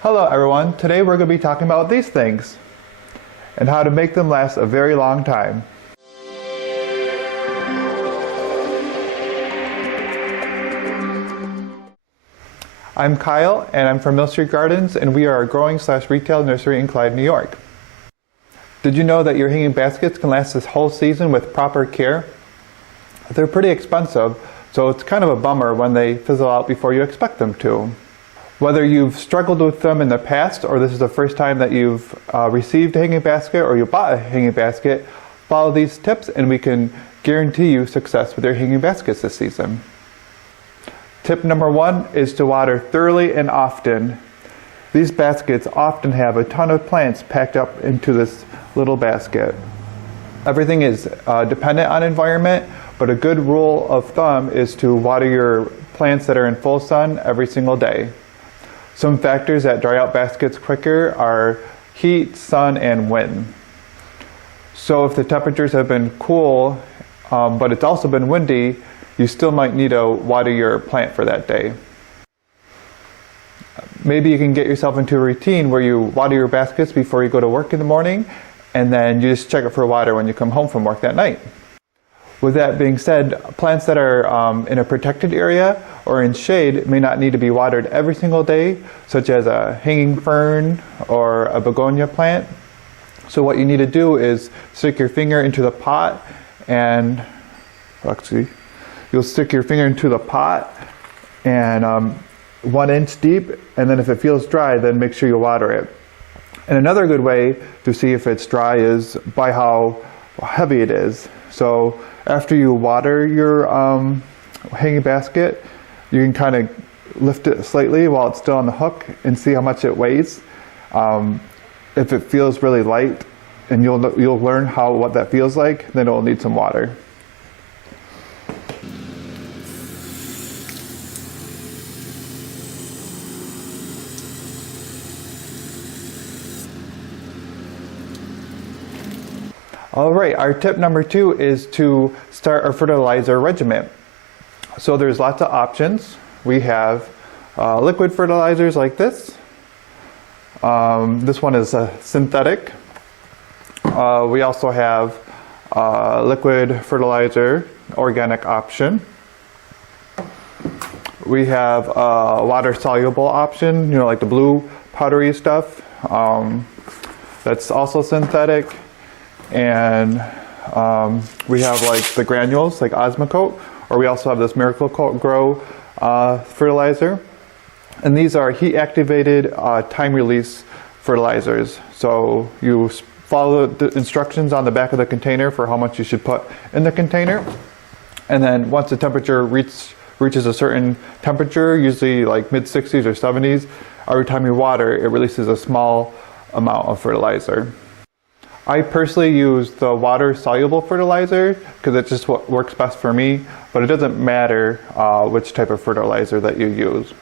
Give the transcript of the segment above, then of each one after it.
Hello everyone, today we're going to be talking about these things and how to make them last a very long time. I'm Kyle and I'm from Mill Street Gardens, and we are a growing/retail nursery in Clyde, New York. Did you know that your hanging baskets can last this whole season with proper care? They're pretty expensive, so it's kind of a bummer when they fizzle out before you expect them to. Whether you've struggled with them in the past or this is the first time that you've received a hanging basket or you bought a hanging basket, follow these tips and we can guarantee you success with your hanging baskets this season. Tip number 1 is to water thoroughly and often. These baskets often have a ton of plants packed up into this little basket. Everything is dependent on environment, but a good rule of thumb is to water your plants that are in full sun every single day. Some factors that dry out baskets quicker are heat, sun, and wind. So if the temperatures have been cool, but it's also been windy, you still might need to water your plant for that day. Maybe you can get yourself into a routine where you water your baskets before you go to work in the morning, and then you just check it for water when you come home from work that night. With that being said, plants that are in a protected area or in shade may not need to be watered every single day, such as a hanging fern or a begonia plant. So what you need to do is stick your finger into the pot and, you'll stick your finger into the pot and 1 inch deep, and then if it feels dry, then make sure you water it. And another good way to see if it's dry is by how heavy it is. So after you water your hanging basket, you can kind of lift it slightly while it's still on the hook and see how much it weighs. If it feels really light, and you'll learn what that feels like, then it'll need some water. Alright, our tip number 2 is to start a fertilizer regimen. So there's lots of options. We have liquid fertilizers like this. This one is synthetic. We also have liquid fertilizer, organic option. We have a water soluble option, like the blue powdery stuff. That's also synthetic. And we have like the granules, like Osmocote, or we also have this Miracle Grow fertilizer. And these are heat-activated, time-release fertilizers. So you follow the instructions on the back of the container for how much you should put in the container. And then once the temperature reaches a certain temperature, usually like mid-60s or 70s, every time you water, it releases a small amount of fertilizer. I personally use the water-soluble fertilizer because it's just what works best for me, but it doesn't matter which type of fertilizer that you use.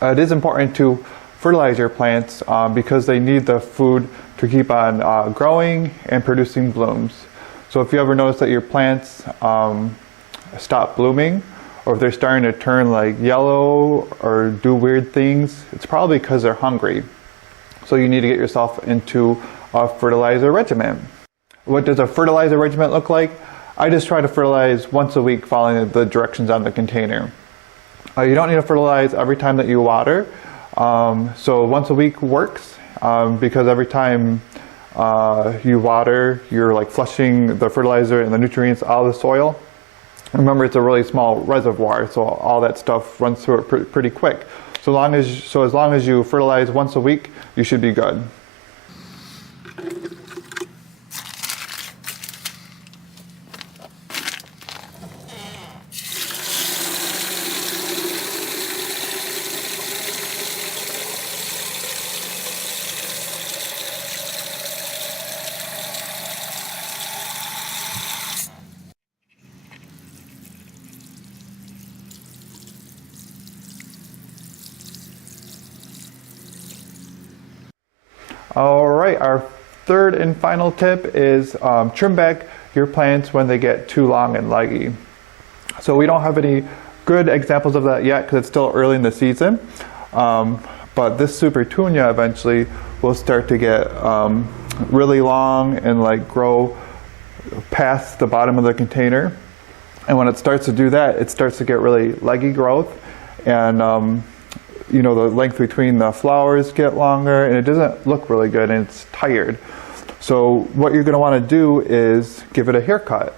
It is important to fertilize your plants because they need the food to keep on growing and producing blooms. So if you ever notice that your plants stop blooming, or if they're starting to turn like yellow or do weird things, it's probably because they're hungry. So you need to get yourself into a fertilizer regimen. What does a fertilizer regimen look like? I just try to fertilize once a week following the directions on the container. You don't need to fertilize every time that you water. So once a week works because every time you water, you're like flushing the fertilizer and the nutrients out of the soil. Remember, it's a really small reservoir, so all that stuff runs through it pretty quick. So as long as you fertilize once a week, you should be good. Alright, our third and final tip is trim back your plants when they get too long and leggy. So we don't have any good examples of that yet because it's still early in the season. But this super tunia eventually will start to get really long and like grow past the bottom of the container. And when it starts to do that, it starts to get really leggy growth, and you know, the length between the flowers get longer, and it doesn't look really good, and it's tired. So what you're going to want to do is give it a haircut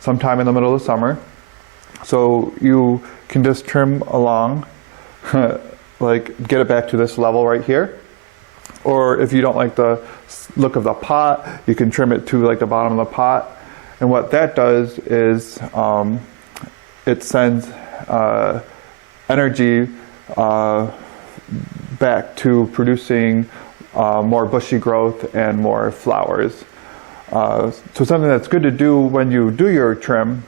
sometime in the middle of the summer. So you can just trim along, like get it back to this level right here. Or if you don't like the look of the pot, you can trim it to like the bottom of the pot. And what that does is it sends energy back to producing more bushy growth and more flowers. So something that's good to do when you do your trim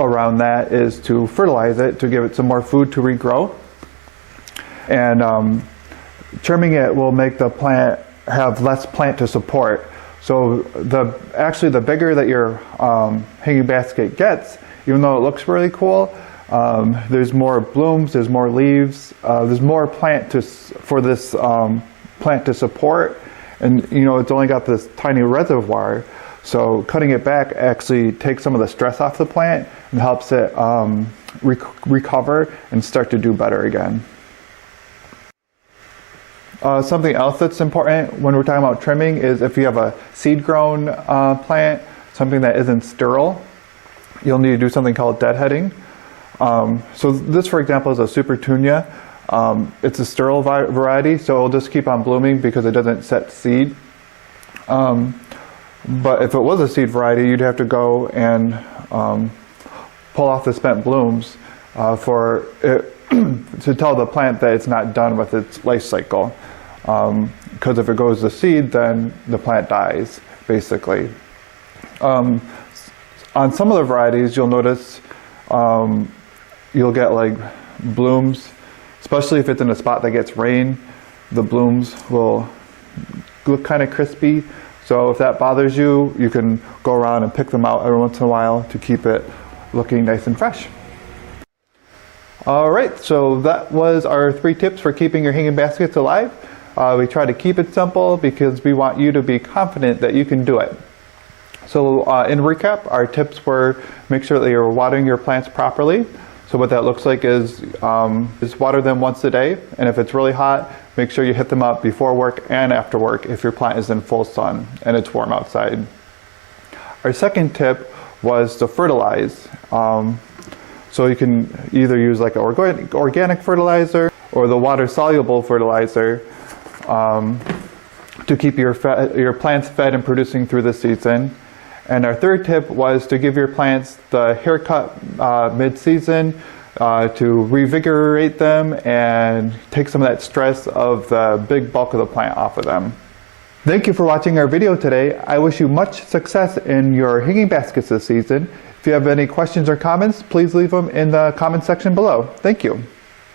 around that is to fertilize it, to give it some more food to regrow. And trimming it will make the plant have less plant to support. So actually the bigger that your hanging basket gets, even though it looks really cool, there's more blooms, there's more leaves, there's more plant for this plant to support. And you know, it's only got this tiny reservoir, so cutting it back actually takes some of the stress off the plant and helps it recover and start to do better again. Something else that's important when we're talking about trimming is if you have a seed-grown plant, something that isn't sterile, you'll need to do something called deadheading. So this, for example, is a super tunia. It's a sterile variety, so it'll just keep on blooming because it doesn't set seed. But if it was a seed variety, you'd have to go and pull off the spent blooms for it to tell the plant that it's not done with its life cycle. Because if it goes to seed, then the plant dies, basically. On some of the varieties, you'll notice you'll get like blooms, especially if it's in a spot that gets rain, the blooms will look kind of crispy. So if that bothers you, you can go around and pick them out every once in a while to keep it looking nice and fresh. All right, so that was our 3 tips for keeping your hanging baskets alive. We try to keep it simple because we want you to be confident that you can do it. So in recap, our tips were make sure that you're watering your plants properly. So what that looks like is water them once a day, and if it's really hot, make sure you hit them up before work and after work if your plant is in full sun and it's warm outside. Our second tip was to fertilize. So you can either use like an organic fertilizer or the water-soluble fertilizer to keep your plants fed and producing through the season. And our third tip was to give your plants the haircut mid-season to revigorate them and take some of that stress of the big bulk of the plant off of them. Thank you for watching our video today. I wish you much success in your hanging baskets this season. If you have any questions or comments, please leave them in the comment section below. Thank you.